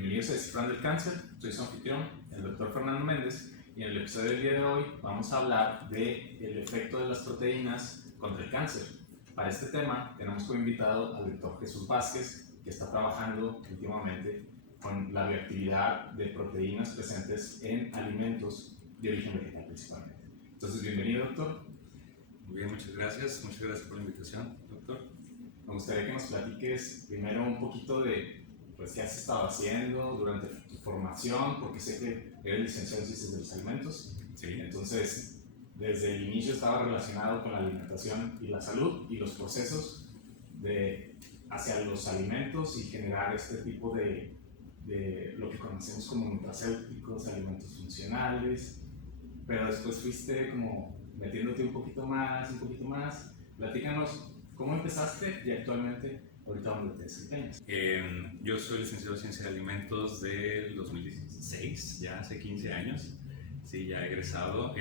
Bienvenidos a Descifrando el Cáncer, soy su anfitrión, el doctor Fernando Méndez, y en el episodio del día de hoy vamos a hablar del efecto de las proteínas contra el cáncer. Para este tema tenemos como invitado al doctor Jesús Vázquez, que está trabajando últimamente con la bioactividad de proteínas presentes en alimentos de origen vegetal principalmente. Entonces, bienvenido, doctor. Muy bien, muchas gracias por la invitación, doctor. Me gustaría que nos platiques primero un poquito de qué has estado haciendo durante tu formación, porque sé que eres licenciado en Ciencias de los Alimentos. Sí. Entonces, desde el inicio estaba relacionado con la alimentación y la salud y los procesos hacia los alimentos y generar este tipo de lo que conocemos como nutracéuticos, alimentos funcionales, pero después fuiste como metiéndote un poquito más. Platícanos cómo empezaste y actualmente ahorita dónde te desempeñas. Yo soy licenciado en Ciencias de Alimentos del 2016, ya hace 15 años, sí, ya egresado.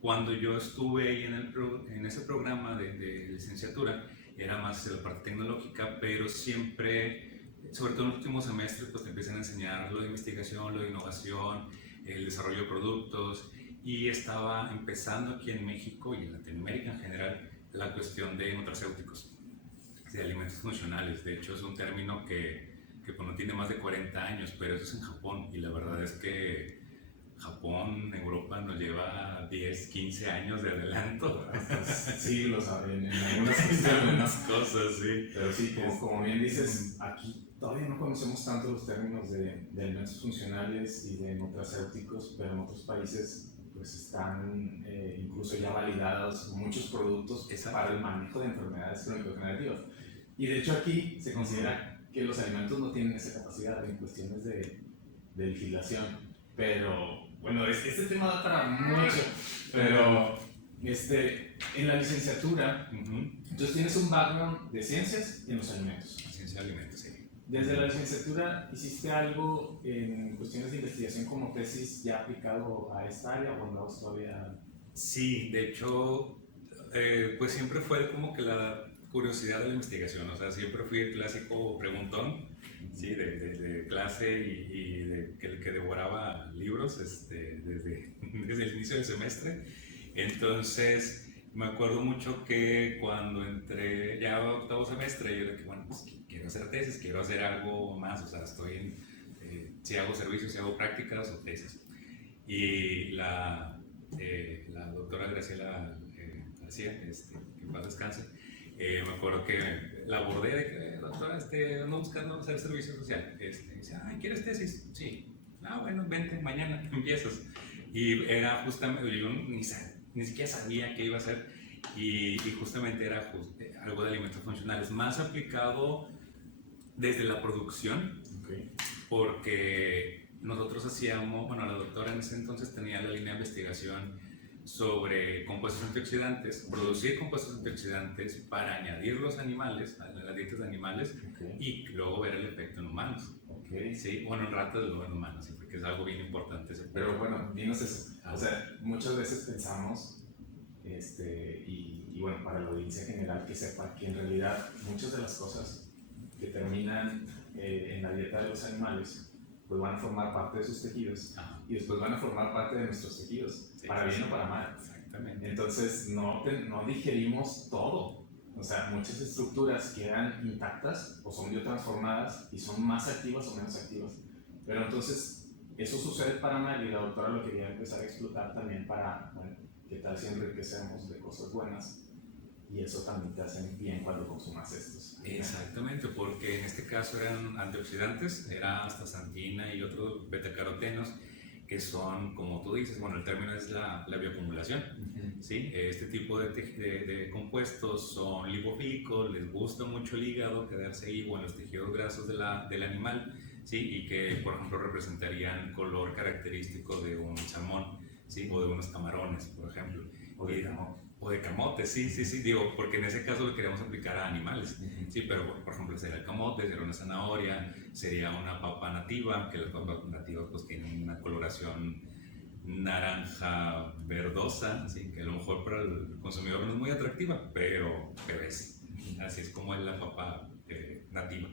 Cuando yo estuve ahí en ese programa de licenciatura, era más la parte tecnológica, pero siempre, sobre todo en los últimos semestres, pues te empiezan a enseñar lo de investigación, lo de innovación, el desarrollo de productos, y estaba empezando aquí en México y en Latinoamérica en general la cuestión de nutracéuticos, de alimentos funcionales. De hecho, es un término que pues, no tiene más de 40 años, pero eso es en Japón, y la verdad es que Japón, Europa nos lleva 10, 15 años de adelanto. Sí, lo saben, en algunas cosas, sí. Pero sí, como bien dices, aquí todavía no conocemos tanto los términos de alimentos funcionales y de nutracéuticos, pero en otros países pues están incluso ya validados muchos productos para el manejo de enfermedades crónico-degenerativas. Y de hecho aquí se considera que los alimentos no tienen esa capacidad en cuestiones de legislación. Pero bueno, este tema da para mucho. Pero en la licenciatura, entonces tienes un background de ciencias en los alimentos. Ciencia de alimentos, sí. Desde la licenciatura, ¿hiciste algo en cuestiones de investigación como tesis ya aplicado a esta área o no todavía? Sí, de hecho, pues siempre fue como que la curiosidad de la investigación, o sea, siempre fui el clásico preguntón, sí, de clase y que devoraba libros desde el inicio del semestre. Entonces, me acuerdo mucho que cuando entré ya a octavo semestre, yo dije, bueno, pues quiero hacer tesis, quiero hacer algo más, o sea, estoy si hago servicios, si hago prácticas o tesis. Y la doctora Graciela García, que en paz descanse, me acuerdo que la abordé de que, doctora, ando buscando hacer servicio social. Dice, ¿quieres tesis? Sí. Bueno, vente, mañana empiezas. Y era justamente, yo ni siquiera sabía qué iba a hacer, y justamente era algo de alimentos funcionales, más aplicado desde la producción, porque nosotros hacíamos, bueno, la doctora en ese entonces tenía la línea de investigación sobre compuestos antioxidantes, producir compuestos antioxidantes para añadir los animales, a las dietas de animales, y luego ver el efecto en humanos. Sí, bueno, en ratas y luego en humanos, porque es algo bien importante. Pero bueno, dinos eso. O sea, muchas veces pensamos, y bueno, para la audiencia general que sepa que en realidad muchas de las cosas que terminan en la dieta de los animales pues van a formar parte de sus tejidos y después van a formar parte de nuestros tejidos, para bien o para mal. Exactamente. Entonces no digerimos todo. O sea, muchas estructuras quedan intactas o son biotransformadas y son más activas o menos activas. Pero entonces eso sucede para mal y la doctora lo quería empezar a explotar también para, bueno, ¿qué tal si enriquecemos de cosas buenas? Y eso también te hace bien cuando consumas estos. Exactamente, porque en este caso eran antioxidantes, era astaxantina y otros betacarotenos, que son, como tú dices, bueno, el término es la bioacumulación. ¿Sí? Este tipo de compuestos son lipofílicos, les gusta mucho el hígado, quedarse ahí, o en los tejidos grasos del animal, ¿sí? Y que, por ejemplo, representarían color característico de un salmón, ¿sí? O de unos camarones, por ejemplo. O de camote, sí, digo, porque en ese caso lo queríamos aplicar a animales, sí, pero por ejemplo sería el camote, sería una zanahoria, sería una papa nativa, que las papas nativas pues tienen una coloración naranja verdosa, ¿sí? Que a lo mejor para el consumidor no es muy atractiva, pero es. Así es como es la papa nativa.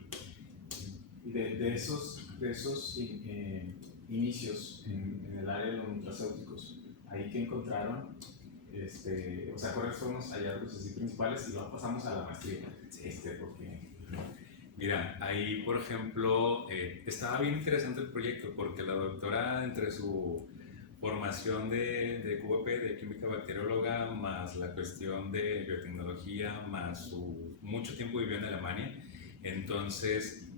Y de esos inicios en el área de los nutracéuticos, ahí que encontraron, o sea, cuáles fueron los hallazgos así principales y luego pasamos a la maestría, porque... Mira, ahí por ejemplo, estaba bien interesante el proyecto porque la doctora entre su formación de QVP, de química bacterióloga, más la cuestión de biotecnología, más su mucho tiempo vivió en Alemania, entonces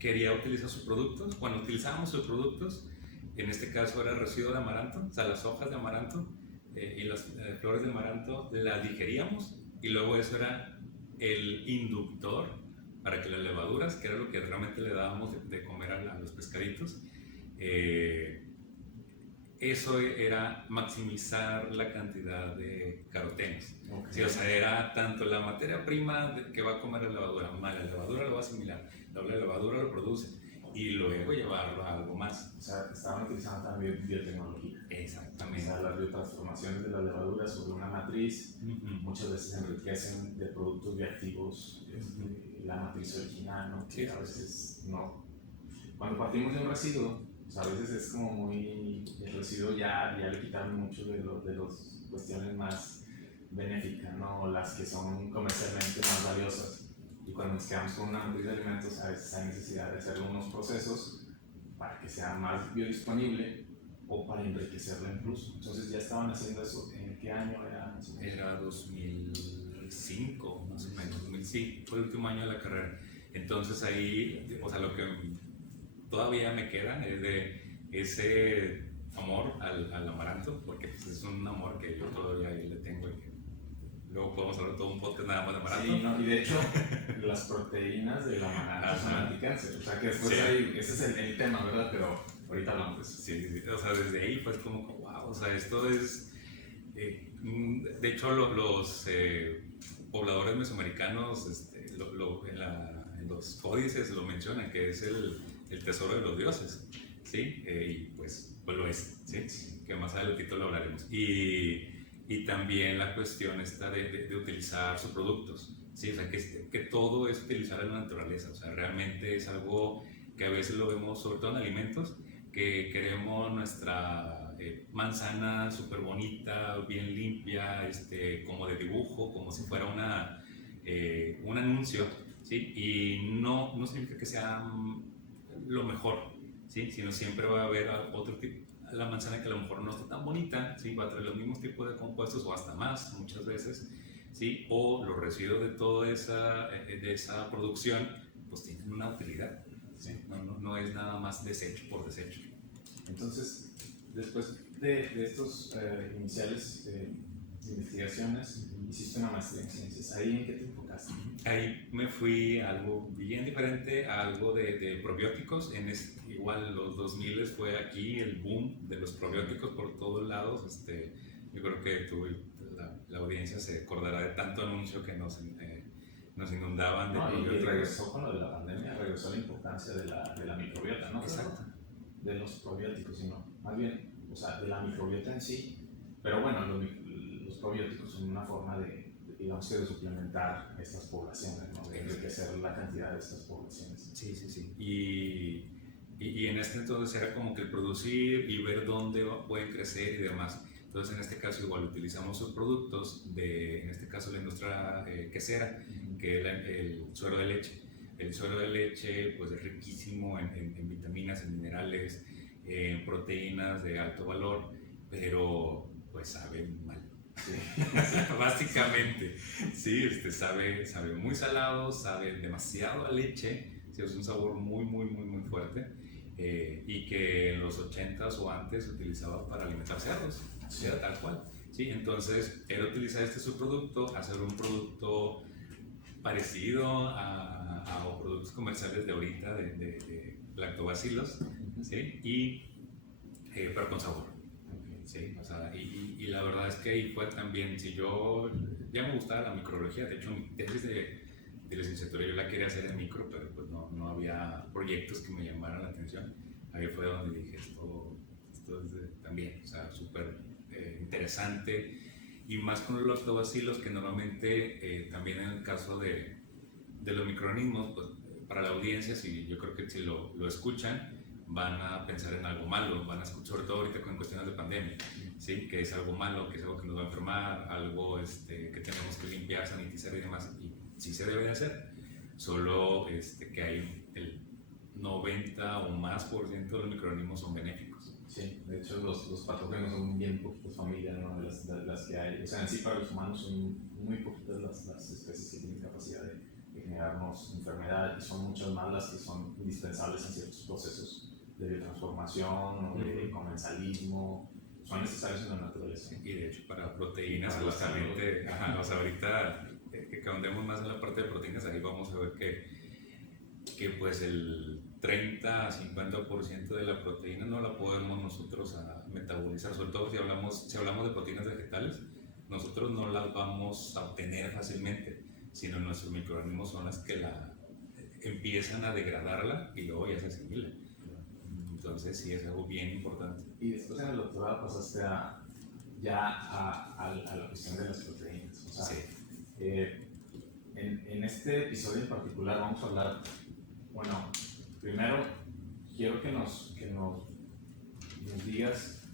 quería utilizar sus productos. Cuando utilizábamos sus productos, en este caso era residuo de amaranto, o sea, las hojas de amaranto y las flores de amaranto las digeríamos y luego eso era el inductor para que las levaduras, que era lo que realmente le dábamos de comer a los pescaditos, eso era maximizar la cantidad de carotenos. Okay. Sí, o sea, era tanto la materia prima que va a comer la levadura, más la levadura lo va a asimilar, la levadura lo produce y luego llevarlo a algo más. O sea, estaban utilizando también biotecnología. Exactamente. O sea, las biotransformaciones de las levaduras sobre una matriz muchas veces enriquecen de productos bioactivos la matriz original, ¿no? Sí. A veces no. Cuando partimos de un residuo, pues a veces es como muy... El residuo ya le quitaron mucho de las cuestiones más benéficas, ¿no? Las que son comercialmente más valiosas. Y cuando nos quedamos con una matriz de alimentos, a veces hay necesidad de hacer unos procesos para que sea más biodisponible o para enriquecerla incluso. Entonces ya estaban haciendo eso. ¿En qué año era? Era 2005, más o menos. Sí, fue el último año de la carrera. Entonces ahí, o sea, lo que todavía me queda es de ese amor al amaranto, porque pues, es un amor que yo todavía le tengo y que luego podemos hablar todo un podcast nada más de amaranto. Sí, no, y de hecho las proteínas del amaranto son anticáncer, o sea que después ahí, ese es el tema, ¿verdad? Pero ahorita hablamos de eso. Sí, o sea, desde ahí fue como, wow, o sea, esto es... de hecho, los pobladores mesoamericanos en los códices lo mencionan, que es el tesoro de los dioses, ¿sí? Y pues lo es, ¿sí? Que más adelantito lo hablaremos. Y también la cuestión está de utilizar sus productos, ¿sí? O sea, que todo es utilizar en la naturaleza, o sea, realmente es algo que a veces lo vemos, sobre todo en alimentos, que queremos nuestra manzana súper bonita, bien limpia, como de dibujo, como si fuera un anuncio, ¿sí? Y no significa que sea lo mejor, ¿sí? Sino siempre va a haber otro tipo, la manzana que a lo mejor no está tan bonita, ¿sí? Va a traer los mismos tipos de compuestos o hasta más muchas veces, ¿sí? O los residuos de toda esa producción pues tienen una utilidad, ¿sí? No es nada más desecho por desecho. Entonces, después de estos iniciales investigaciones, hiciste una maestría en ciencias. ¿Ahí en qué te enfocaste? Ahí me fui a algo bien diferente, a algo de probióticos. Igual los 2000 fue aquí el boom de los probióticos por todos lados. Yo creo que la audiencia se acordará de tanto anuncio que nos inundaban de probióticos. Y regresó con lo de la pandemia, regresó la importancia de la microbiota, ¿no? Exacto. De los probióticos, sino más bien, o sea, de la microbiota en sí. Pero bueno, los probióticos son una forma digamos que de suplementar estas poblaciones, ¿no? De enriquecer la cantidad de estas poblaciones. Sí. Y en este entonces era como que el producir y ver dónde pueden crecer y demás. Entonces en este caso igual utilizamos sus productos en este caso la industria quesera, que es el suero de leche. El suero de leche pues es riquísimo en vitaminas, en minerales, en proteínas de alto valor, pero pues sabe mal. Sí. Básicamente, sí, sabe muy salado, sabe demasiado a leche, sí, es un sabor muy fuerte, y que en los 80s o antes se utilizaba para alimentar cerdos, sí, era tal cual. Sí, entonces era utilizar este subproducto, hacer un producto parecido a productos comerciales de ahorita, de lactobacilos, ¿sí? Pero con sabor. Sí, o sea, y la verdad es que ahí fue también, si yo ya me gustaba la microbiología, de hecho mi tesis de licenciatura yo la quería hacer en micro, pero pues no había proyectos que me llamaran la atención. Ahí fue donde dije, esto Entonces, también, o sea, súper interesante. Y más con los lactobacilos, que normalmente también en el caso de los microorganismos, pues, para la audiencia, si, yo creo que si lo escuchan, van a pensar en algo malo, van a escuchar, sobre todo ahorita con cuestiones de pandemia, ¿sí? Que es algo malo, que es algo que nos va a enfermar, algo que tenemos que limpiar, sanitizar y demás, y sí se debe de hacer, solo que hay el 90 o más por ciento de los microorganismos son benéficos. Sí, de hecho los patógenos son bien poquitas familias, ¿no? Las que hay. O sea, en sí para los humanos son muy poquitas las especies que tienen capacidad de generarnos enfermedad, y son muchas más las que son indispensables en ciertos procesos de biotransformación o de comensalismo. Son necesarios en la naturaleza. Y de hecho para proteínas, para justamente, o sea, ahorita que ahondemos más en la parte de proteínas, ahí vamos a ver que pues el 30 a 50% de la proteína no la podemos nosotros metabolizar, sobre todo si hablamos de proteínas vegetales, nosotros no las vamos a obtener fácilmente, sino nuestros microorganismos son las que empiezan a degradarla y luego ya se asimila. Entonces sí es algo bien importante. Y después en el doctorado pasaste a la cuestión de las proteínas. O sea, sí. En este episodio en particular vamos a hablar, bueno, primero quiero que nos digas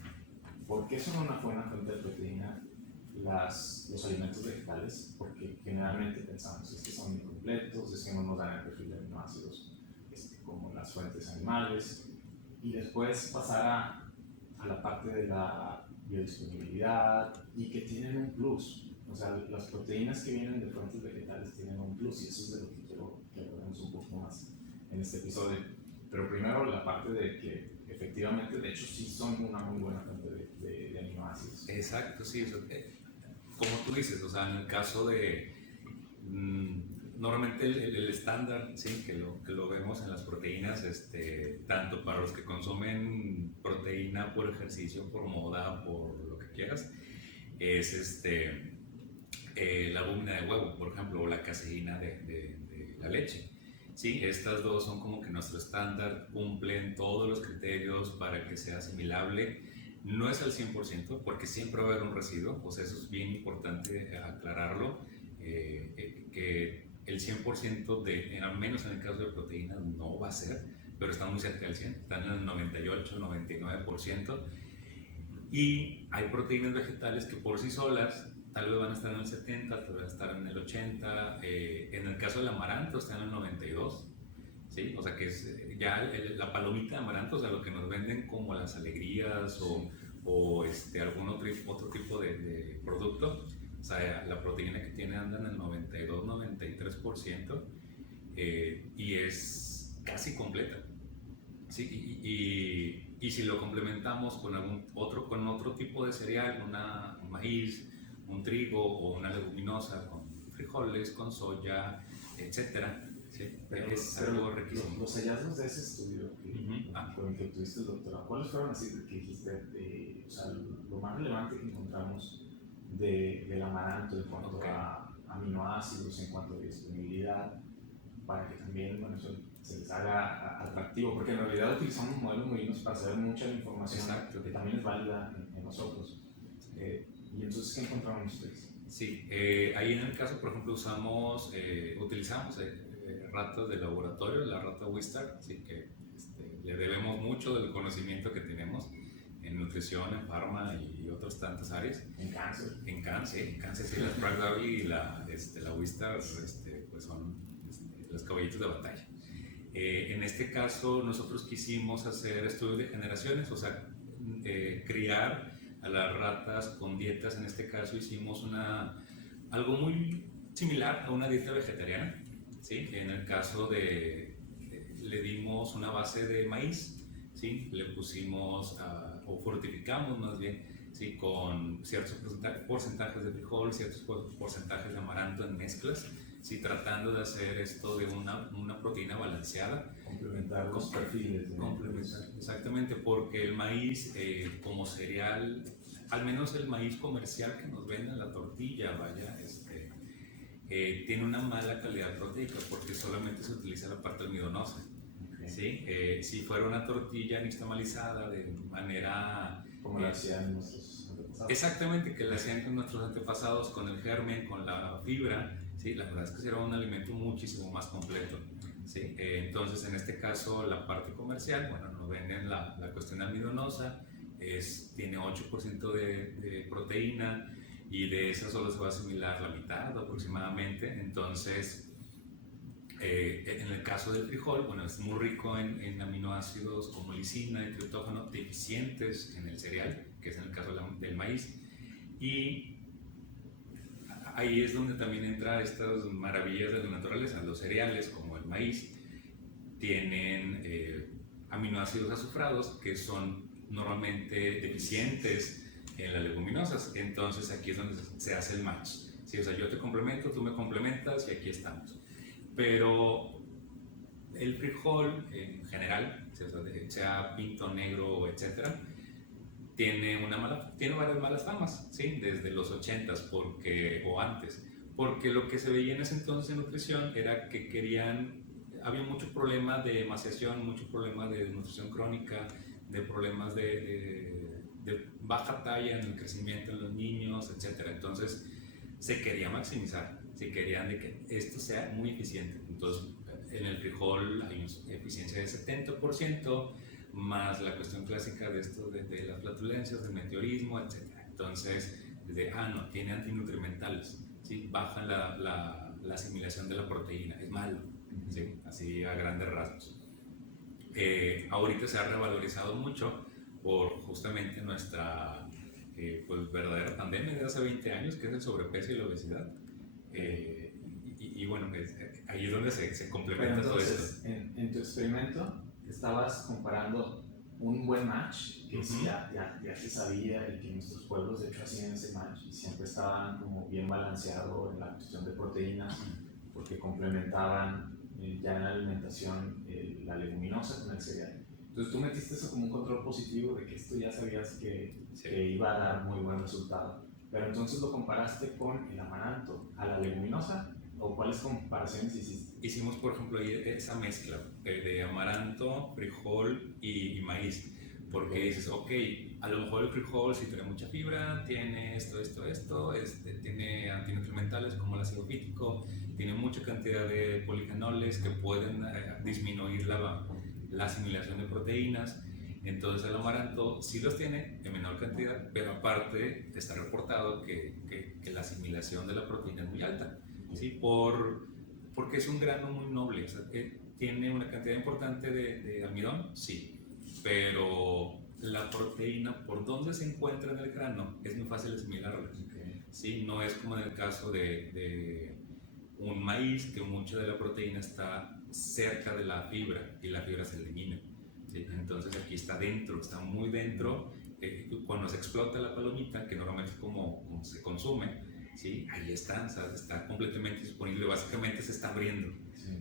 por qué son una buena fuente de proteína los alimentos vegetales, porque generalmente pensamos que son incompletos, es que no nos dan el perfil de aminoácidos como las fuentes animales, y después pasar a la parte de la biodisponibilidad y que tienen un plus. O sea, las proteínas que vienen de fuentes vegetales tienen un plus, y eso es de lo que quiero que hablemos un poco más en este episodio. Pero primero la parte de que efectivamente, de hecho, sí son una muy buena fuente de aminoácidos. Exacto, sí. Eso, como tú dices, o sea, en el caso de normalmente el estándar, sí, que lo vemos en las proteínas, tanto para los que consumen proteína por ejercicio, por moda, por lo que quieras, es la albúmina de huevo, por ejemplo, o la caseína de la leche. Sí, estas dos son como que nuestro estándar, cumplen todos los criterios para que sea asimilable. No es al 100% porque siempre va a haber un residuo, o sea, eso es bien importante aclararlo, que el 100% al menos en el caso de proteínas no va a ser, pero están muy cerca del 100, están en el 98, 99%. Y hay proteínas vegetales que por sí solas tal vez van a estar en el 70, tal vez estar en el 80, en el caso del amaranto está en el 92, ¿sí? O sea que es ya la palomita de amaranto, o sea, lo que nos venden como las alegrías o algún otro tipo de producto, o sea, la proteína que tiene anda en el 92, 93%, y es casi completa, ¿sí? Y si lo complementamos con con otro tipo de cereal, un maíz, un trigo o una leguminosa, con frijoles, con soya, etcétera, ¿sí? Es algo riquísimo. Los hallazgos de ese estudio con el que tuviste el doctorado, ¿cuáles fueron así que dijiste, o sea, lo más relevante que encontramos del amaranto en cuanto a aminoácidos, en cuanto a disponibilidad, para que también, bueno, eso se les haga atractivo? Porque en realidad utilizamos modelos molinos para saber mucha información que también es válida en nosotros. ¿Y entonces qué encontraron ustedes? Sí, ahí en el caso, por ejemplo, utilizamos ratas de laboratorio, la rata Wistar, así que le debemos mucho del conocimiento que tenemos en nutrición, en farma y otras tantas áreas. En cáncer. En cáncer, sí, las Prague Darby y la Wistar pues son los caballitos de batalla. En este caso, nosotros quisimos hacer estudios de generaciones, o sea, criar a las ratas con dietas. En este caso hicimos algo muy similar a una dieta vegetariana, ¿sí? En el caso le dimos una base de maíz, ¿sí? Le pusimos o fortificamos más bien, ¿sí? Con ciertos porcentajes de frijol, ciertos porcentajes de amaranto en mezclas, ¿sí? Tratando de hacer esto de una proteína balanceada. Complementar los perfiles. Complementar, exactamente, porque el maíz como cereal, al menos el maíz comercial que nos venden, la tortilla, vaya, tiene una mala calidad proteica porque solamente se utiliza la parte almidonosa. ¿sí? Si fuera una tortilla nixtamalizada de manera... Como la hacían nuestros antepasados. Exactamente, que la hacían con nuestros antepasados, con el germen, con la fibra, ¿sí? La verdad es que era un alimento muchísimo más completo. ¿Sí? Entonces, en este caso, la parte comercial, bueno, nos venden la cuestión almidonosa, tiene 8% de proteína y de esa solo se va a asimilar la mitad aproximadamente. Entonces, en el caso del frijol, bueno, es muy rico en aminoácidos como lisina y triptófano deficientes en el cereal, que es en el caso del maíz. Y ahí es donde también entra estas maravillas de la naturaleza. Los cereales, como el maíz, tienen aminoácidos azufrados que son normalmente deficientes en las leguminosas. Entonces aquí es donde se hace el match. ¿Sí? O sea, yo te complemento, tú me complementas y aquí estamos. Pero el frijol en general, sea pinto, negro, etcétera, tiene varias malas famas, ¿sí? Desde los 80s o antes, porque lo que se veía en ese entonces en nutrición era que había mucho problema de emaciación, mucho problema de desnutrición crónica, de problemas de baja talla en el crecimiento en los niños, etcétera. Entonces se quería maximizar, se querían de que esto sea muy eficiente. Entonces en el frijol hay una eficiencia de 70%, más la cuestión clásica de esto de las flatulencias, del meteorismo, etc. Entonces, no, tiene antinutrimentales, ¿sí? Bajan la asimilación de la proteína, es malo, ¿sí? Así a grandes rasgos. Ahorita se ha revalorizado mucho por justamente nuestra pues, verdadera pandemia de hace 20 años, que es el sobrepeso y la obesidad. Y bueno, ahí es donde se complementa todo esto. En tu experimento estabas comparando un buen match, que ya se sabía y que nuestros pueblos de hecho hacían ese match y siempre estaban como bien balanceados en la cuestión de proteínas, porque complementaban ya en la alimentación la leguminosa con el cereal. Entonces tú metiste eso como un control positivo de que esto ya sabías que iba a dar muy buen resultado. Pero entonces lo comparaste con el amaranto, a la leguminosa, ¿o cuáles comparaciones hiciste? Hicimos, por ejemplo, esa mezcla de amaranto, frijol y maíz. Porque dices, ok, a lo mejor el frijol sí tiene mucha fibra, tiene esto, tiene antinutrimentales como el ácido fítico, tiene mucha cantidad de polifenoles que pueden disminuir la asimilación de proteínas. Entonces el amaranto sí los tiene en menor cantidad, pero aparte está reportado que la asimilación de la proteína es muy alta, ¿sí? Porque es un grano muy noble, o sea, tiene una cantidad importante de almidón, sí, pero la proteína, por donde se encuentra en el grano, es muy fácil asimilarla, ¿sí? No es como en el caso de un maíz, que mucha de la proteína está cerca de la fibra y la fibra se elimina. ¿Sí? Entonces aquí está dentro, está muy dentro. Cuando se explota la palomita, que normalmente es como se consume, ¿sí? Ahí está, o sea, está completamente disponible, básicamente se está abriendo.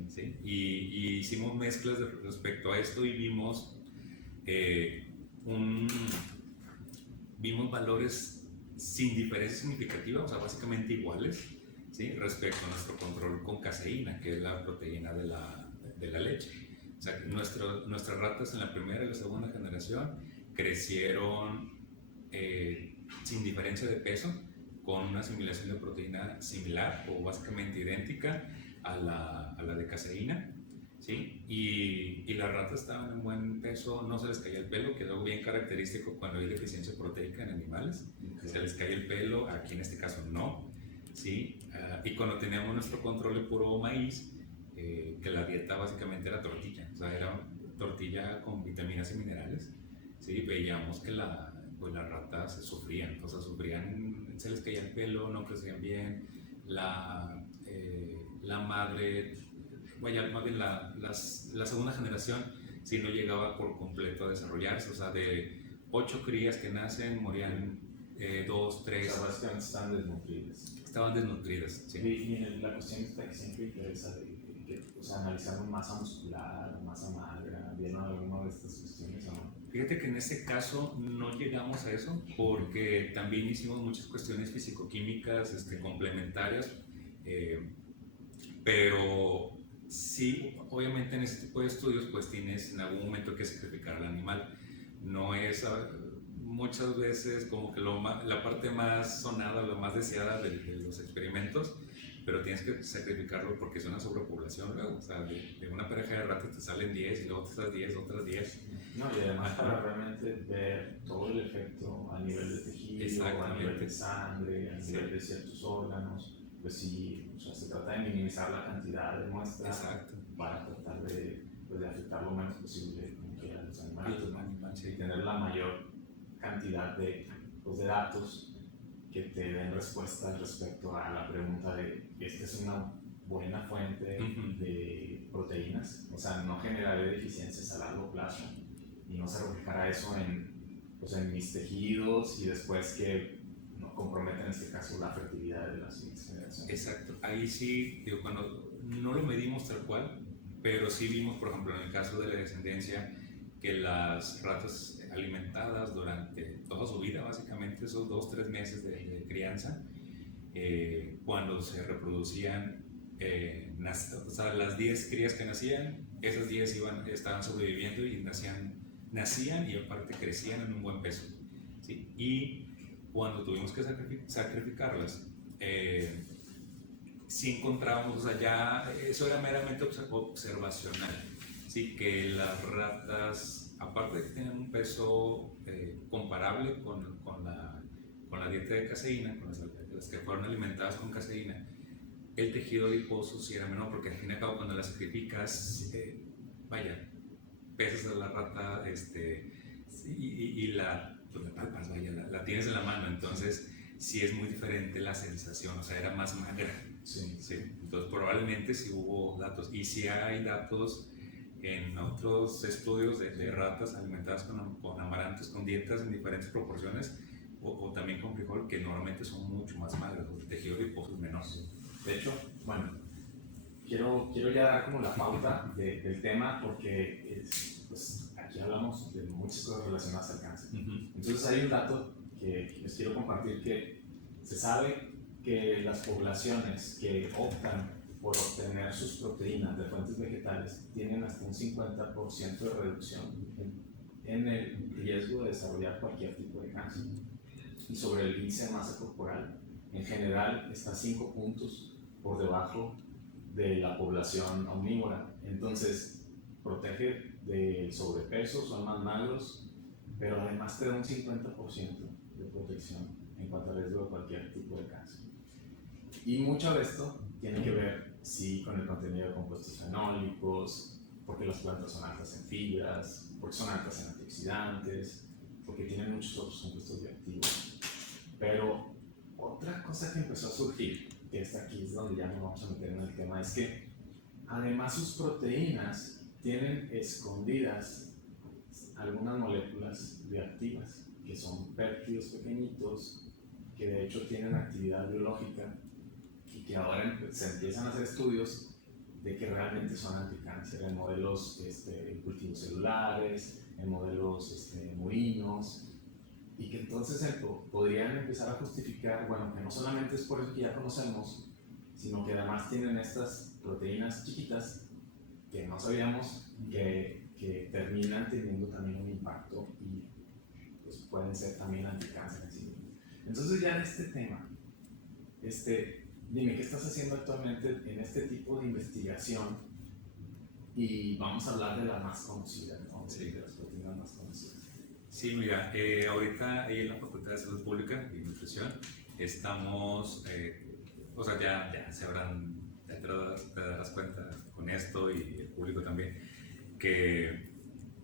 ¿Sí? Y hicimos mezclas respecto a esto y vimos valores sin diferencia significativa, o sea, básicamente iguales, ¿sí? Respecto a nuestro control con caseína, que es la proteína de la leche. O sea, nuestras ratas en la primera y la segunda generación crecieron sin diferencia de peso, con una asimilación de proteína similar o básicamente idéntica a la de caseína, ¿sí? Y las ratas estaban en buen peso, no se les caía el pelo, que es algo bien característico cuando hay deficiencia proteica en animales. Se les cae el pelo, aquí en este caso no, ¿sí? Y cuando teníamos nuestro control de puro maíz, que la dieta básicamente era tortilla, o sea, era tortilla con vitaminas y minerales, ¿sí? Veíamos que pues las ratas sufrían, o sea, se les caía el pelo, no crecían bien, la madre, vaya, más bien la segunda generación, sí no llegaba por completo a desarrollarse, o sea, de 8 crías que nacen, morían 2, 3. O sea, básicamente estaban desnutridas. Estaban desnutridas, sí. Y la cuestión está que siempre interesa o sea, analizar masa muscular, masa magra, ¿vieron alguna de estas cuestiones o no? Fíjate que en este caso no llegamos a eso porque también hicimos muchas cuestiones fisicoquímicas complementarias, pero Sí, obviamente en ese tipo de estudios pues tienes en algún momento que sacrificar al animal. No es muchas veces como que la parte más sonada, la más deseada de los experimentos, pero tienes que sacrificarlo porque es una sobrepoblación luego. O sea, de una pareja de ratas te salen 10 y luego otras 10, otras 10. No, y además para realmente ver todo el efecto a nivel de tejido, a nivel de sangre, a nivel de ciertos órganos, pues sí, o sea, se trata de minimizar la cantidad de muestras para tratar pues, de afectar lo menos posible a los animales, ¿no? Y tener la mayor cantidad pues, de datos que te den respuestas respecto a la pregunta de ¿esta es una buena fuente de proteínas? O sea, no generaré deficiencias a largo plazo y no se reflejará eso pues, en mis tejidos y después que no comprometen en este caso la fertilidad de las siguientes generaciones. Exacto, ahí sí, digo, cuando no lo medimos tal cual, pero sí vimos, por ejemplo, en el caso de la descendencia, que las ratas alimentadas durante toda su vida, básicamente esos 2-3 meses de crianza, cuando se reproducían, o sea, las 10 crías que nacían, esas 10 estaban sobreviviendo y nacían y aparte crecían en un buen peso, ¿sí? Y cuando tuvimos que sacrificarlas, sí encontrábamos, o sea, ya eso era meramente observacional, ¿sí? Que las ratas, aparte de que tienen un peso comparable con la dieta de caseína, con las que fueron alimentadas con caseína, el tejido adiposo sí era menor, porque al fin y al cabo cuando la sacrificas, vaya, pesas a la rata y pues la palpas, vaya, la tienes en la mano, entonces sí es muy diferente la sensación, o sea, era más magra. Sí. Sí. Entonces probablemente sí hubo datos, y sí hay datos en otros estudios de ratas alimentadas con amarantos, con dietas en diferentes proporciones, o también con frijol, que normalmente son mucho más magras, el tejido adiposo es menor. De hecho, bueno, quiero ya dar como la pauta del tema porque pues, aquí hablamos de muchas cosas relacionadas al cáncer. Entonces hay un dato que les quiero compartir, que se sabe que las poblaciones que optan por obtener sus proteínas de fuentes vegetales tienen hasta un 50% de reducción en el riesgo de desarrollar cualquier tipo de cáncer. Y sobre el índice de masa corporal, en general está 5 puntos por debajo de la población omnívora. Entonces, protege del sobrepeso, son más magros, pero además te da un 50% de protección en cuanto al riesgo de cualquier tipo de cáncer. Y mucho de esto tiene que ver, sí, con el contenido de compuestos fenólicos, porque las plantas son altas en fibras, porque son altas en antioxidantes, porque tienen muchos otros compuestos bioactivos. Pero otra cosa que empezó a surgir, que está aquí es donde ya nos vamos a meter en el tema, es que además sus proteínas tienen escondidas algunas moléculas bioactivas, que son péptidos pequeñitos, que de hecho tienen actividad biológica y que ahora se empiezan a hacer estudios de que realmente son anticáncer en modelos en cultivos celulares, en modelos murinos, y que entonces podrían empezar a justificar, bueno, que no solamente es por eso que ya conocemos, sino que además tienen estas proteínas chiquitas que no sabíamos que terminan teniendo también un impacto y pues pueden ser también anticáncer en sí mismos. Entonces ya en este tema, dime, ¿qué estás haciendo actualmente en este tipo de investigación? Y vamos a hablar de las más conocidas, ¿no? Sí. De las proteínas más conocidas. Sí, mira, ahorita ahí en la Facultad de Salud Pública y Nutrición estamos, o sea, ya te darás cuenta con esto y el público también, que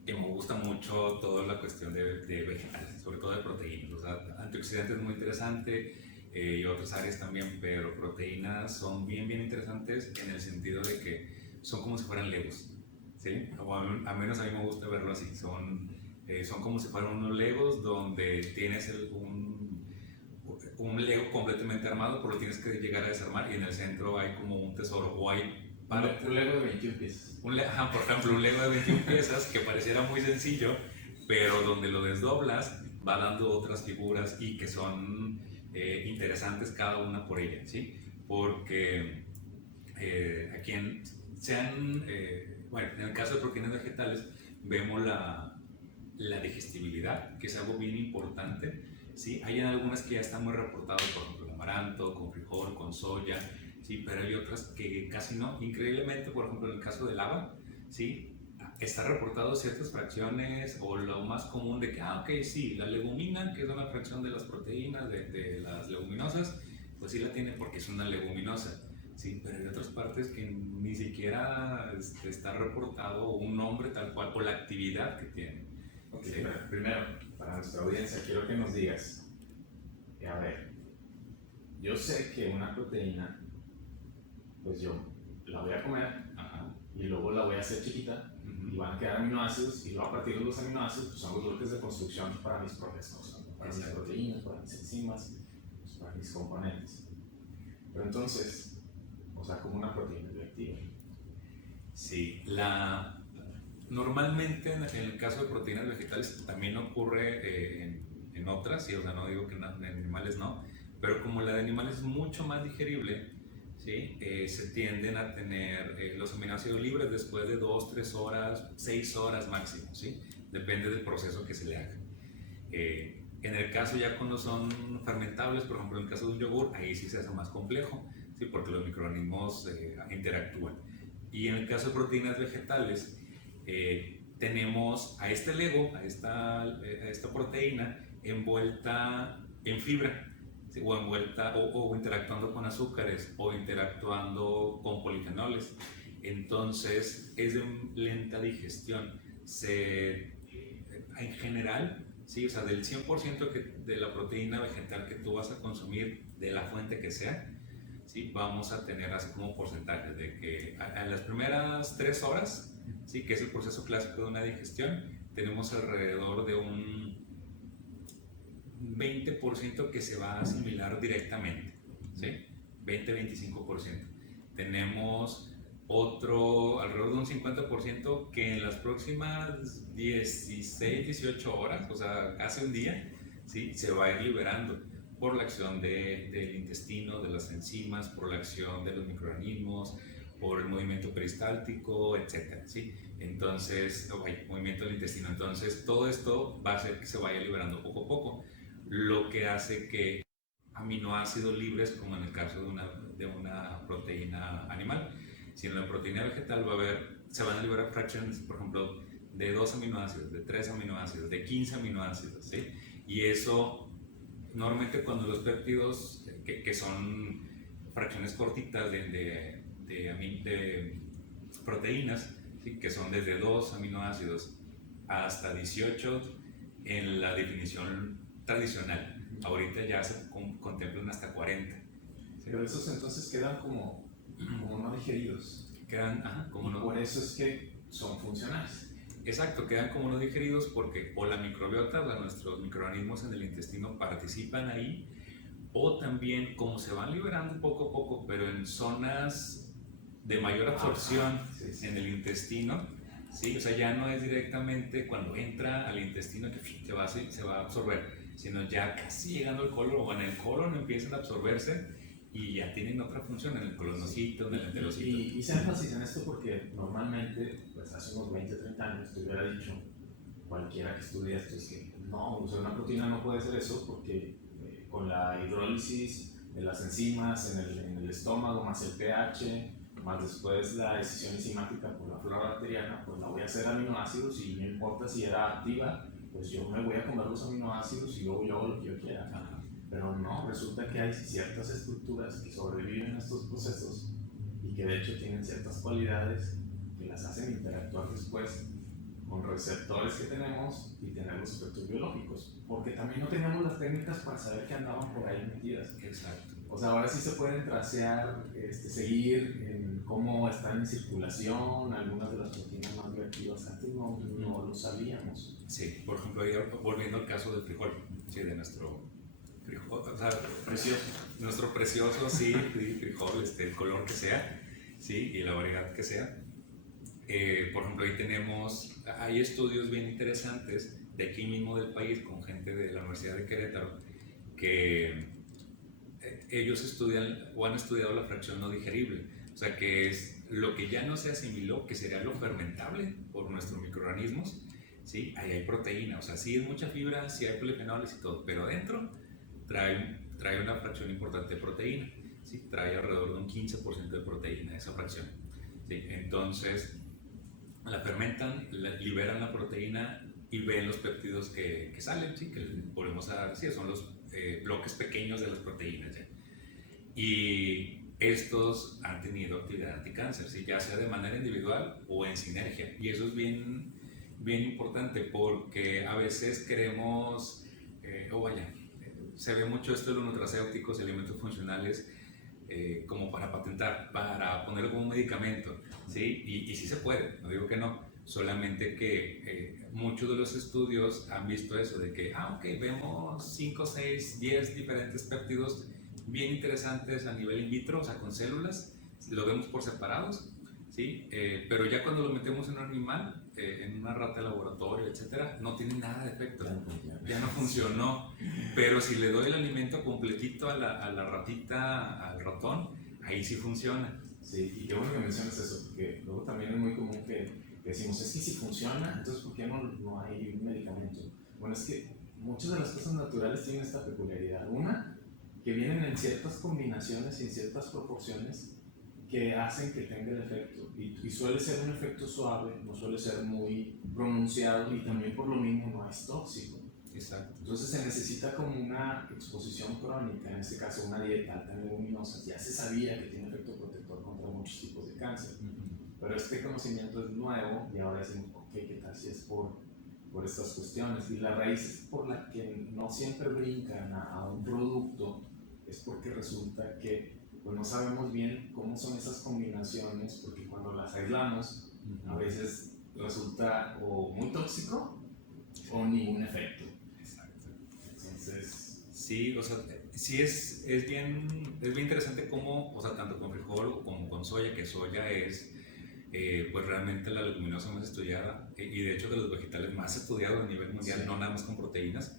me gusta mucho toda la cuestión de vegetales, sobre todo de proteínas. O sea, antioxidantes es muy interesante y otras áreas también, pero proteínas son bien interesantes en el sentido de que son como si fueran legos, ¿sí? O a menos a mí me gusta verlo así, son como si fueran unos legos donde tienes un lego completamente armado, pero lo tienes que llegar a desarmar y en el centro hay como un tesoro o hay un lego de 21 piezas. Por ejemplo, un lego de 21 piezas que pareciera muy sencillo, pero donde lo desdoblas va dando otras figuras y que son interesantes cada una por ella, ¿sí? Porque aquí bueno, en el caso de proteínas vegetales, vemos la digestibilidad, que es algo bien importante. ¿Sí? Hay algunas que ya están muy reportadas, por ejemplo, el amaranto, con frijol, con soya, ¿sí? Pero hay otras que casi no. Increíblemente, por ejemplo, en el caso del haba, ¿sí? Está reportado ciertas fracciones, o lo más común de que, ok, sí, la legumina, que es una fracción de las proteínas de las leguminosas, pues sí la tiene porque es una leguminosa. Sí, pero hay otras partes que ni siquiera está reportado un nombre tal cual o la actividad que tiene. Ok, Sí. pero primero, para nuestra audiencia, quiero que nos digas, a ver, yo sé que una proteína, pues yo la voy a comer. Ajá. Y luego la voy a hacer chiquita y van a quedar aminoácidos, y luego a partir de los aminoácidos pues son los bloques de construcción para mis procesos, para mis proteínas, para mis enzimas, pues para mis componentes. Pero entonces, o sea, como una proteína bioactiva. Sí, normalmente en el caso de proteínas vegetales también ocurre en otras, sí, o sea, no digo que en animales no, pero como la de animales es mucho más digerible, ¿sí? Se tienden a tener los aminoácidos libres después de 2, 3 horas, 6 horas máximo, ¿sí? Depende del proceso que se le haga. En el caso ya cuando son fermentables, por ejemplo en el caso de un yogur, ahí sí se hace más complejo, ¿sí? Porque los microorganismos interactúan. Y en el caso de proteínas vegetales, tenemos a este Lego, a esta proteína envuelta en fibra, ¿sí? O envuelta o interactuando con azúcares o interactuando con polifenoles. Entonces es de lenta digestión. En general, sí, o sea, del 100% de la proteína vegetal que tú vas a consumir, de la fuente que sea, ¿sí? Vamos a tener así como porcentajes de que a las primeras 3 horas, ¿sí? Que es el proceso clásico de una digestión, tenemos alrededor de un 20% que se va a asimilar directamente, ¿sí? 20-25%. Tenemos alrededor de un 50% que en las próximas 16-18 horas, o sea, hace un día, ¿sí? Se va a ir liberando por la acción del intestino, de las enzimas, por la acción de los microorganismos, por el movimiento peristáltico, etc. ¿Sí? Entonces, movimiento del intestino. Entonces, todo esto va a hacer que se vaya liberando poco a poco, lo que hace que aminoácidos libres, como en el caso de una proteína animal, si en la proteína vegetal se van a liberar fracciones, por ejemplo, de 2 aminoácidos, de 3 aminoácidos, de 15 aminoácidos, ¿sí? Y eso, normalmente cuando los péptidos, que son fracciones cortitas de proteínas, ¿sí? Que son desde 2 aminoácidos hasta 18 en la definición tradicional. Ahorita ya se contemplan hasta 40. ¿Sí? Pero esos entonces quedan como no digeridos. Quedan, como no. Por eso es que son funcionales. Exacto, quedan como no digeridos porque o la microbiota, nuestros microorganismos en el intestino participan ahí, o también como se van liberando poco a poco, pero en zonas de mayor absorción en el intestino, ¿sí? O sea, ya no es directamente cuando entra al intestino que se va a absorber, sino ya casi llegando al colon, o en el colon empiezan a absorberse y ya tienen otra función en el colonocito, en el enterocito. Y hice énfasis en esto porque normalmente, pues hace unos 20-30 años te hubiera dicho cualquiera que estudie esto, es que no, o sea, una proteína no puede ser eso porque con la hidrólisis de las enzimas en el estómago, más el pH, más después la decisión enzimática por la flora bacteriana, pues la voy a hacer aminoácidos, y no importa si era activa, pues yo me voy a comer los aminoácidos y luego yo hago lo que yo quiera. Pero no, resulta que hay ciertas estructuras que sobreviven a estos procesos y que de hecho tienen ciertas cualidades que las hacen interactuar después con receptores que tenemos y tener los efectos biológicos, porque también no teníamos las técnicas para saber que andaban por ahí metidas. Exacto. O sea, ahora sí se pueden trasear, seguir en cómo están en circulación algunas de las proteínas más bioactivas. Antes no lo sabíamos. Sí, por ejemplo, volviendo al caso del frijol, sí, de nuestro frijol, o sea, Precioso. Nuestro precioso, sí, frijol, el color que sea, sí, y la variedad que sea. Por ejemplo, hay estudios bien interesantes de aquí mismo del país con gente de la Universidad de Querétaro que ellos estudian o han estudiado la fracción no digerible, o sea que es lo que ya no se asimiló, que sería lo fermentable por nuestros microorganismos, ¿sí? Ahí hay proteína, o sea, sí es mucha fibra, sí hay polifenoles y todo, pero adentro trae una fracción importante de proteína, ¿sí? Trae alrededor de un 15% de proteína esa fracción, ¿sí? Entonces la fermentan, liberan la proteína y ven los péptidos que salen, ¿sí? Que volvemos a decir, son los bloques pequeños de las proteínas, ¿sí? Y estos han tenido actividad anticáncer, ¿sí? Ya sea de manera individual o en sinergia, y eso es bien, bien importante porque a veces queremos, se ve mucho esto de los nutracéuticos, alimentos funcionales, como para patentar, para ponerlo como un medicamento, ¿sí? Y sí se puede, no digo que no, solamente que muchos de los estudios han visto eso, de que, ok, vemos 5, 6, 10 diferentes péptidos bien interesantes a nivel in vitro, o sea, con células, lo vemos por separados, ¿sí? Pero ya cuando lo metemos en un animal, en una rata de laboratorio, etcétera, no tiene nada de efecto, ya no funcionó. Pero si le doy el alimento completito a la ratita, al ratón, ahí sí funciona. Sí, y qué bueno que mencionas eso, porque luego también es muy común que decimos, es que si funciona, entonces ¿por qué no hay un medicamento? Bueno, es que muchas de las cosas naturales tienen esta peculiaridad. Una, que vienen en ciertas combinaciones y en ciertas proporciones que hacen que tenga el efecto. Y suele ser un efecto suave, no suele ser muy pronunciado y también por lo mismo no es tóxico. Exacto. Entonces se necesita como una exposición crónica, en este caso una dieta alta en leguminosas. Ya se sabía que tiene efecto protector contra muchos tipos de cáncer. Pero este conocimiento es nuevo y ahora decimos, ok, ¿qué tal si es por estas cuestiones? Y la raíz por la que no siempre brincan a un producto es porque resulta que pues, no sabemos bien cómo son esas combinaciones, porque cuando las aislamos a veces resulta o muy tóxico o ningún efecto. Exacto. Entonces, sí, o sea, sí es bien interesante cómo, o sea, tanto con frijol como con soya, que soya es pues realmente la leguminosa más estudiada y de hecho de los vegetales más estudiados a nivel mundial, sí. No nada más con proteínas,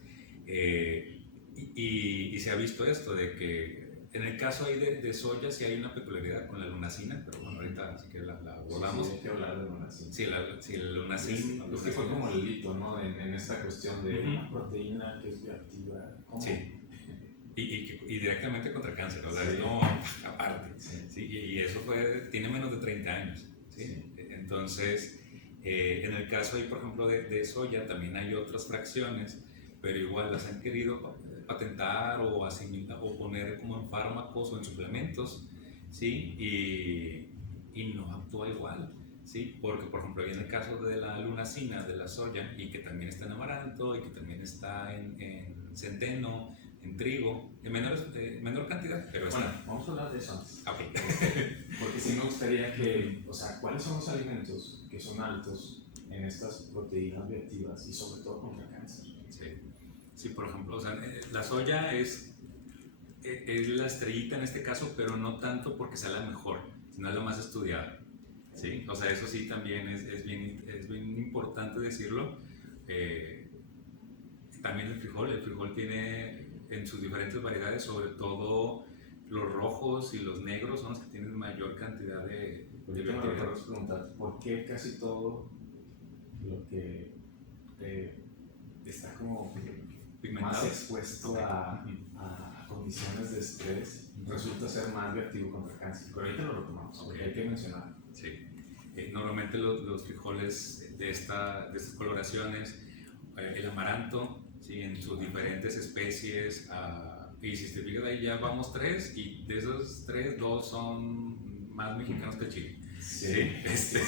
y se ha visto esto de que en el caso ahí de soya sí hay una peculiaridad con la lunacina, pero bueno, ahorita así que la abordamos. Sí, hay que hablar de lunacina. Sí, la lunacina. Es que fue como el hito, ¿no? En esta cuestión de una proteína que es bioactiva. ¿Cómo? Sí. Y directamente contra cáncer, o sea, sí. No aparte. Sí. Sí, y eso tiene menos de 30 años. ¿sí? Sí. Entonces, en el caso ahí, por ejemplo, de soya, también hay otras fracciones, pero igual las han querido patentar o asimilar o poner como en fármacos o en suplementos, ¿sí? Y no actúa igual, ¿sí? Porque, por ejemplo, ahí en el caso de la lunacina, de la soya, y que también está en amaranto, y que también está en centeno, en trigo, en menor cantidad, pero bueno, vamos a hablar de eso antes. Okay. Porque sí me gustaría que, o sea, ¿cuáles son los alimentos que son altos en estas proteínas bioactivas y sobre todo contra cáncer? Sí, por ejemplo, o sea, la soya es la estrellita en este caso, pero no tanto porque sea la mejor, sino es la más estudiada. ¿Sí? O sea, eso sí también es bien importante decirlo. También el frijol tiene en sus diferentes variedades, sobre todo los rojos y los negros son los que tienen mayor cantidad de bioactividad. Me preguntar, ¿por qué casi todo lo que está como pigmentado, más expuesto a condiciones de estrés, resulta ser más bioactivo contra el cáncer? Pero ahorita lo retomamos, porque hay que mencionar. Sí. Normalmente los frijoles de estas coloraciones, el amaranto, ¿sí? En sus diferentes especies, y si te fijas ahí ya vamos 3, y de esos 3, 2 son más mexicanos que el chile. Sí. ¿Sí?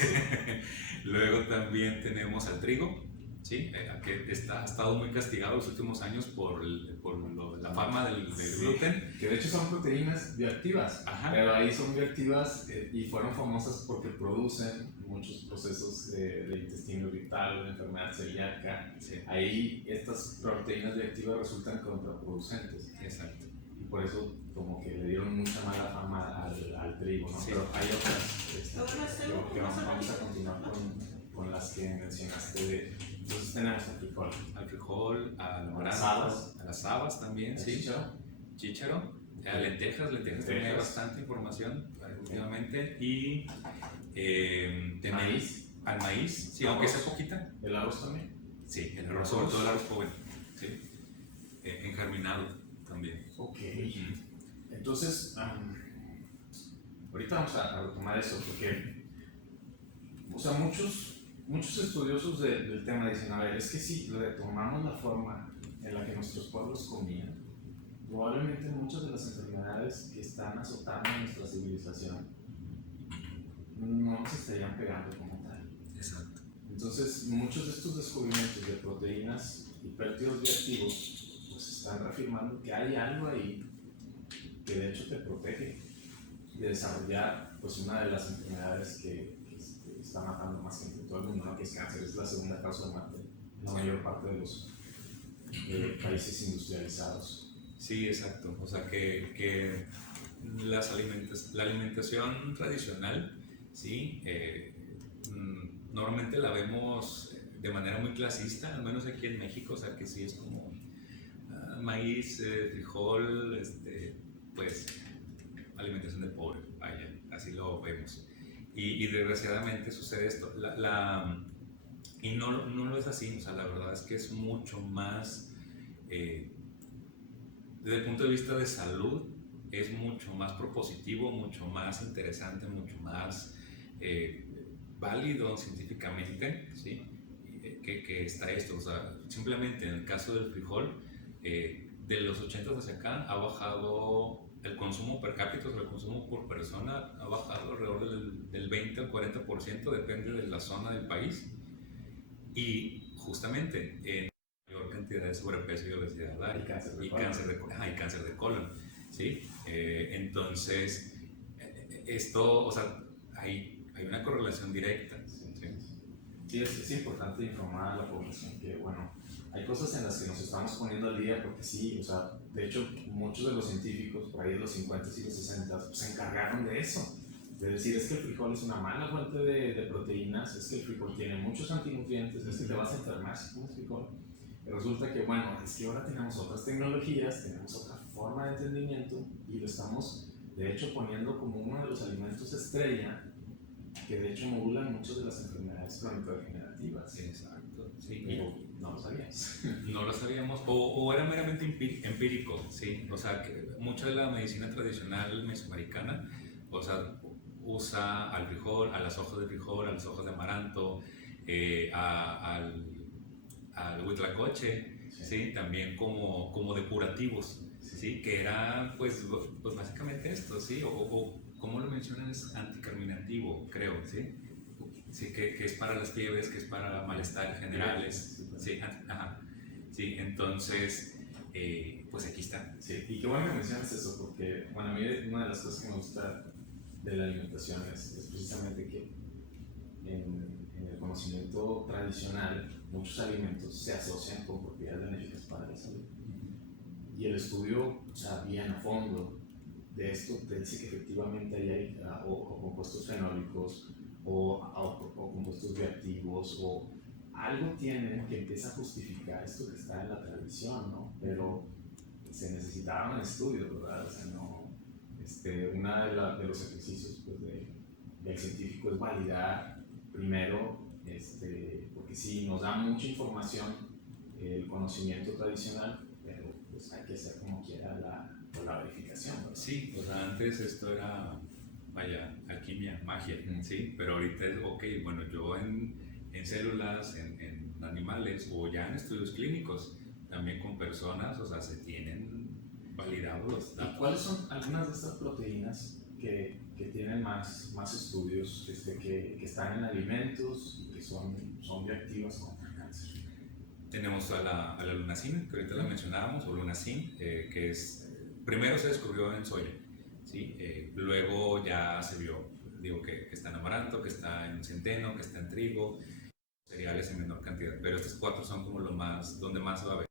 Luego también tenemos al trigo, ¿sí? Que ha estado muy castigado los últimos años por la fama del gluten. Que de hecho son proteínas bioactivas. Ajá. Pero ahí son bioactivas y fueron famosas porque producen muchos procesos de intestino irritable, de enfermedad celíaca. Sí. Ahí estas proteínas bioactivas resultan contraproducentes. Exacto. Y por eso como que le dieron mucha mala fama al trigo, ¿no? Sí. Pero hay otras que vamos a continuar con las que mencionaste. Entonces tenemos al frijol, al amaranto, a las habas también, sí. Chícharo. Lentejas también hay bastante información últimamente. Y maíz. Al maíz, sí, aunque sea poquita. ¿El arroz también? Sí, el arroz, sobre todo el arroz joven, sí. Engerminado también. Ok. Entonces, ahorita vamos a retomar eso, porque, o sea, muchos estudiosos del tema dicen, a ver, es que si retomamos la forma en la que nuestros pueblos comían, probablemente muchas de las enfermedades que están azotando nuestra civilización no nos estarían pegando como tal. Exacto. Entonces, muchos de estos descubrimientos de proteínas y péptidos bioactivos pues están reafirmando que hay algo ahí que de hecho te protege de desarrollar pues una de las enfermedades que está matando más gente en todo el mundo, ¿no? Que es cáncer. Es la segunda causa de muerte en la mayor parte de los países industrializados. Sí, exacto. O sea que la alimentación tradicional, sí, normalmente la vemos de manera muy clasista, al menos aquí en México. O sea que sí es como maíz, frijol, pues alimentación de pobre, vaya, así lo vemos. Y desgraciadamente sucede esto. Y no lo es así. O sea, la verdad es que es mucho más, desde el punto de vista de salud, es mucho más propositivo, mucho más interesante, mucho más válido científicamente, ¿sí? Que está esto. O sea, simplemente en el caso del frijol, de los 80 hacia acá ha bajado el consumo per cápita, o sea, el consumo por persona ha bajado alrededor del 20 o 40%, depende de la zona del país. Y justamente en mayor cantidad de sobrepeso y obesidad hay, y cáncer de colon, ¿sí? Entonces, esto, o sea, hay una correlación directa. Sí, es importante informar a la población que, bueno, hay cosas en las que nos estamos poniendo al día porque sí, o sea, de hecho, muchos de los científicos, por ahí de los 50 y los 60, pues, se encargaron de eso. De decir, es que el frijol es una mala fuente de proteínas, es que el frijol tiene muchos antinutrientes, es que te vas a enfermar si comes frijol. Pero resulta que, bueno, es que ahora tenemos otras tecnologías, tenemos otra forma de entendimiento y lo estamos, de hecho, poniendo como uno de los alimentos estrella que de hecho modulan muchas de las enfermedades crónico-degenerativas. Exacto, sí. Pero no lo sabíamos. No lo sabíamos, o era meramente empírico, sí. O sea, que mucha de la medicina tradicional mesoamericana, o sea, usa al frijol, a las hojas de frijol, a las hojas de amaranto, al huitlacoche, ¿sí? También como depurativos, ¿sí? Que era, pues básicamente esto, ¿sí? O como lo mencionan, es anticarminativo, creo, ¿sí? Sí, que es para las fiebres, que es para malestares generales, sí, ajá. Sí, entonces, pues aquí está. Sí, y qué bueno que mencionas eso, porque, bueno, a mí una de las cosas que me gusta de la alimentación es precisamente que en el conocimiento tradicional muchos alimentos se asocian con propiedades benéficas para la salud. Y el estudio, o sea, bien a fondo de esto, te dice que efectivamente hay o compuestos fenólicos o compuestos bioactivos o algo tienen que empieza a justificar esto que está en la tradición, ¿no? Pero se necesitaban estudios, ¿verdad? O sea, no, uno de los ejercicios pues, del científico es validar primero, porque sí, nos da mucha información el conocimiento tradicional, pero pues hay que hacer como quiera la verificación, ¿verdad? Sí, o sea, antes esto era, vaya, alquimia, magia, ¿sí? Pero ahorita es, ok, bueno, yo en células, en animales o ya en estudios clínicos, también con personas, o sea, se tienen validados los datos. ¿Y cuáles son algunas de estas proteínas que tienen más estudios, que están en alimentos y que son bioactivas contra el cáncer? Tenemos a la lunacina, que ahorita la mencionábamos, o lunacin, que es, primero se descubrió en soya, ¿sí? Luego ya se vio, digo, que está en amaranto, que está en centeno, que está en trigo, cereales en menor cantidad, pero estos cuatro son como donde más se va a ver.